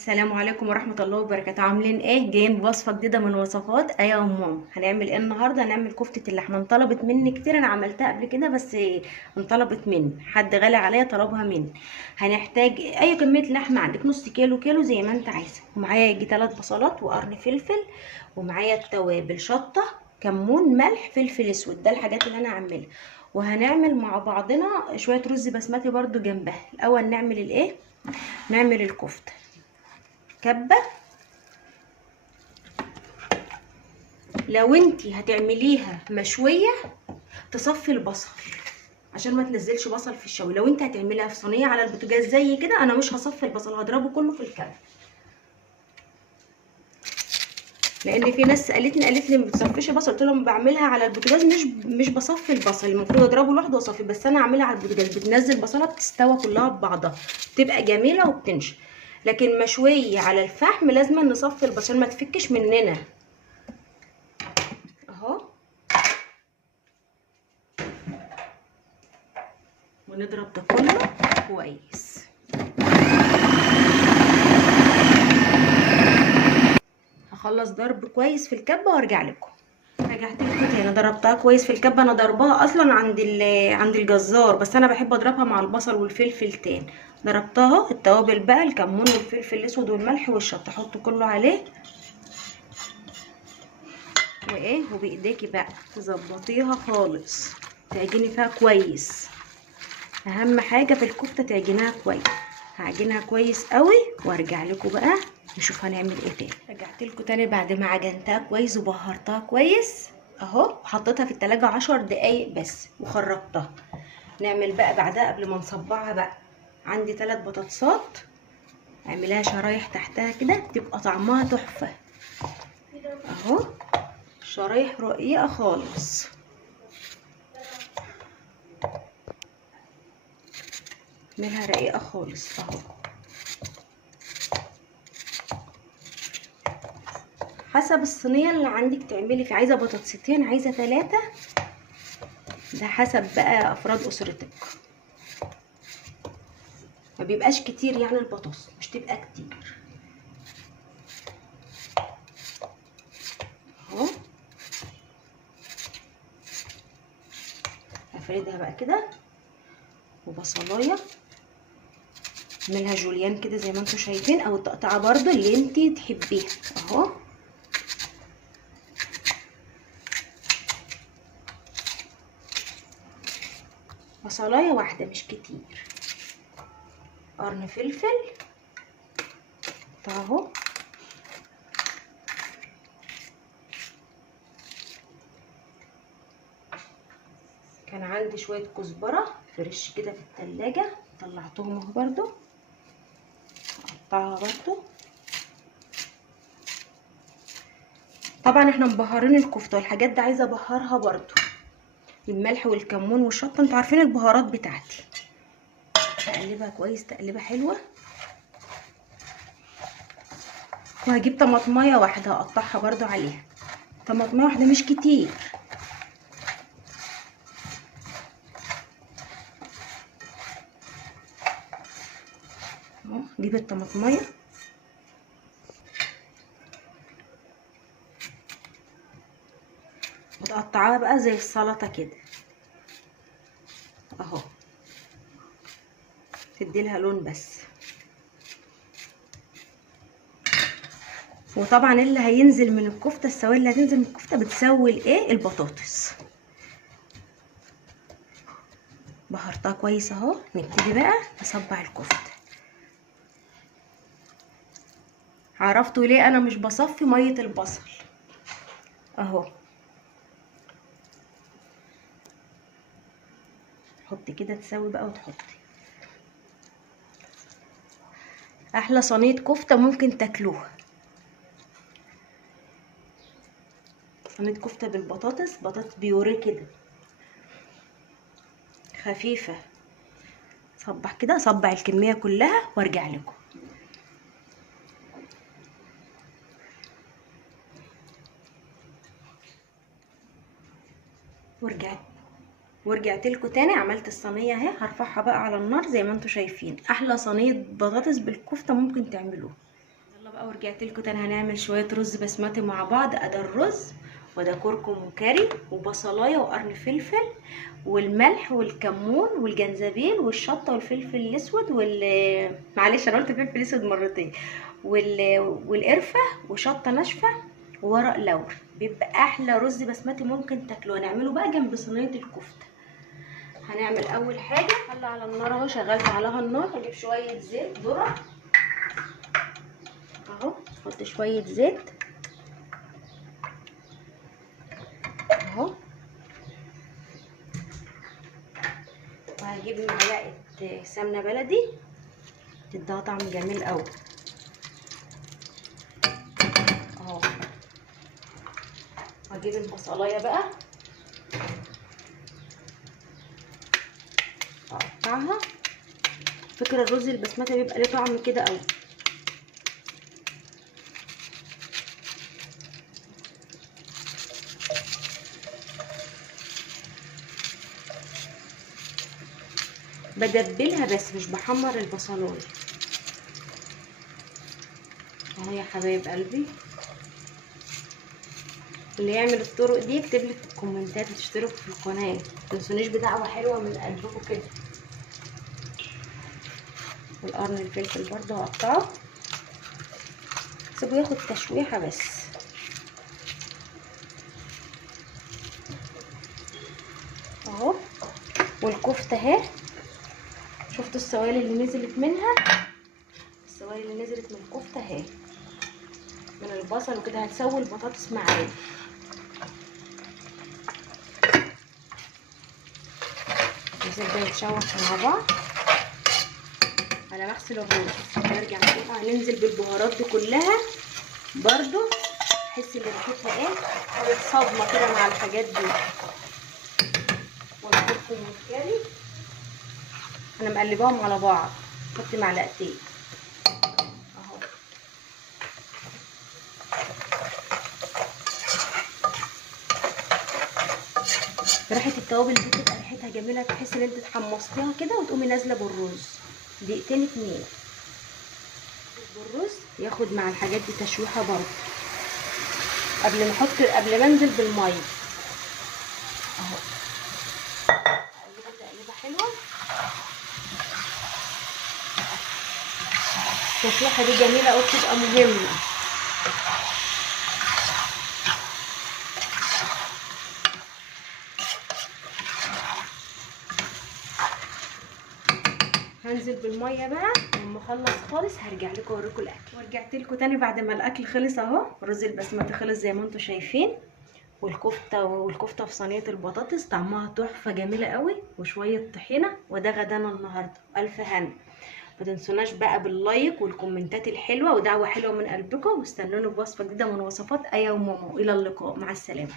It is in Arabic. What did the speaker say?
السلام عليكم ورحمة الله وبركاته. عاملين ايه؟ جايين بوصفة جديدة من وصفات ايه يا ماما. هنعمل ايه النهاردة؟ هنعمل كفتة اللحمة. انطلبت مني كتير، انا عملتها قبل كده بس انطلبت مني، حد غالي عليا طلبها مني. هنحتاج اي كمية لحمة عندك، نص كيلو كيلو زي ما انت عايزة، ومعايا يجي 3 بصلات وقرن فلفل، ومعايا التوابل شطة كمون ملح فلفل اسود. ده الحاجات اللي انا هعملها. وهنعمل مع بعضنا شوية رز بسمتي برضو جنبها. الاول نعمل الايه؟ نعمل الكفتة. كبة. لو انتي هتعمليها مشوية تصفي البصل عشان ما تنزلش بصل في الشوي. لو انت هتعمليها في صينيه على البوتاجاز زي كده، انا مش هصفي البصل، هضربه كله في الكبه. لان في ناس قالت لي ما بتصفيش البصل، قلت لهم بعملها على البوتاجاز، مش بصفي البصل، المفروض اضربه لوحده واصفي، بس انا اعملها على البوتاجاز بتنزل بصله بتستوى كلها ببعضها، بتبقى جميله وبتنشف. لكن مشويه على الفحم لازم نصفي البصل ما تفكش مننا. اهو. ونضرب ده كله كويس. هخلص ضرب كويس في الكبه وارجع لكم. رجعت لكم تاني، ضربتها كويس في الكبه. انا ضربها اصلا عند الجزار، بس انا بحب اضربها مع البصل والفلفل تاني. ضربتها التوابل بقى، الكمون والفلفل الاسود والملح والشطه، احط كله عليه. وايه، وبايديكي بقى تظبطيها خالص، تعجني فيها كويس. اهم حاجه في الكفته تعجنها كويس. هعجنها كويس قوي وارجع لكم بقى نشوف هنعمل ايه تاني. رجعت لكم تاني بعد ما عجنتها كويس وبهرتها كويس اهو، وحطيتها في التلاجة 10 دقايق بس وخرجتها. نعمل بقى بعدها قبل ما نصبعها بقى. عندي 3 بطاطسات، اعملها شرايح تحتها كده تبقى طعمها تحفه اهو، شرايح رقيقه خالص. اعملها رقيقه خالص اهو، حسب الصينيه اللي عندك تعملي في، عايزه بطاطستين عايزه 3، ده حسب بقى افراد اسرتك. ما بيبقاش كتير يعني، البطاطس مش تبقى كتير اهو. هفردها بقى كده، وبصلايه اعملها جوليان كده زي ما انتم شايفين، او التقطيعه برضو اللي انتي تحبيها اهو. بصلايه واحده مش كتير، قرن فلفل اهو. كان عندي شويه كزبره فريش كده في التلاجة، طلعتهم اهو برضو، هقطعها برضو. طبعا احنا مبهرين الكفته والحاجات دي عايزه ابهرها برضو، الملح والكمون والشطه، انتوا عارفين البهارات بتاعتي. اقلبها كويس تقليبه حلوه، وهجيب طماطمايه واحده اقطعها برضو عليها، طماطمايه واحده مش كتير اهو. جيب الطماطمايه وتقطعها بقى زي السلطه كده اهو، تدي لها لون بس. وطبعا اللي هينزل من الكفته، السوائل اللي هتنزل من الكفته بتسوي الايه، البطاطس. بهرتها كويس اهو، نبتدي بقى نصبع الكفته. عرفتوا ليه انا مش بصفي ميه البصل اهو. حطي كده تسوي بقى، وتحطي احلى صينيه كفته ممكن تاكلوها. صينيه كفته بالبطاطس، بطاطس بيوريه كده خفيفه. صبح كده، صبع الكميه كلها وارجع لكم. ورجعت لكم تاني، عملت الصينيه اهي، هرفعها بقى على النار زي ما انتم شايفين. احلى صينيه بطاطس بالكفته ممكن تعملوها. يلا بقى ورجعت لكم تاني. هنعمل شويه رز بسمتي مع بعض. ادا الرز وده كركم وكاري وبصلايه وقرن فلفل والملح والكمون والجنزبيل والشطه والفلفل الاسود معلش انا قلت فلفل اسود مرتين والقرفه وشطه ناشفه وورق لوري. بيبقى احلى رز بسمتي ممكن تاكلوه. هنعمله بقى جنب صينيه الكفته. هنعمل اول حاجه هلا على النار اهو، شغلت عليها النار. هجيب شويه زيت ذره اهو، احط شويه زيت اهو، وهجيب معلقه سمنه بلدي تديها طعم جميل قوي اهو. وهجيب البصلايه بقى اقطعها. فكرة الرز البسمتي بيبقى ليه طعم كده قوي. بدبلها بس مش بحمر البصلايه اهو يا حبايب قلبي. اللي يعمل الطرق دي يكتب لي في الكومنتات وتشتركوا في القناه. متنسونيش بدعوه حلوه من قلبكم كده. والقرن الفلفل برضه هقطعه، سيبه ياخد تشويحه بس اهو. والكفته اهي، شفتوا السوائل اللي نزلت منها؟ السوائل اللي نزلت من الكفته اهي من البصل وكده. هتسوي البطاطس معايا. نسيب ده يتشوح مع بعض على مغسل الرز. نرجع نشوف. هننزل بالبهارات دي كلها برضو، احس ان ريحتها ايه، خدت صدمه كده مع الحاجات دي. والكركم والكاري انا مقلباهم على بعض. حط معلقتين اهو. ريحه التوابل دي بتبقى ريحتها جميله، تحس ان انت اتحمصتيها كده وتقومي نازله بالرز دقيقتين 2 بالرز. ياخد مع الحاجات دي تشويحه برضه قبل ما انزل بالميه اهو. اقلبها تقليبه حلوه. التشويحه دي جميله وبتبقى مهمه. هنزل بالميه بقى لما اخلص خالص. هرجع لكم اوريكم الاكل. ورجعت لكم تاني بعد ما الاكل خلص اهو. الرز البسمتي خلص زي ما انتم شايفين، والكفته في صينيه البطاطس طعمها تحفه جميله قوي، وشويه طحينه. وده غدانا النهارده. الف هنا. ما تنسوناش بقى باللايك والكومنتات الحلوه ودعوه حلوه من قلبكم. واستنوني بوصفه جديده من وصفات ايا وماما. الى اللقاء، مع السلامه.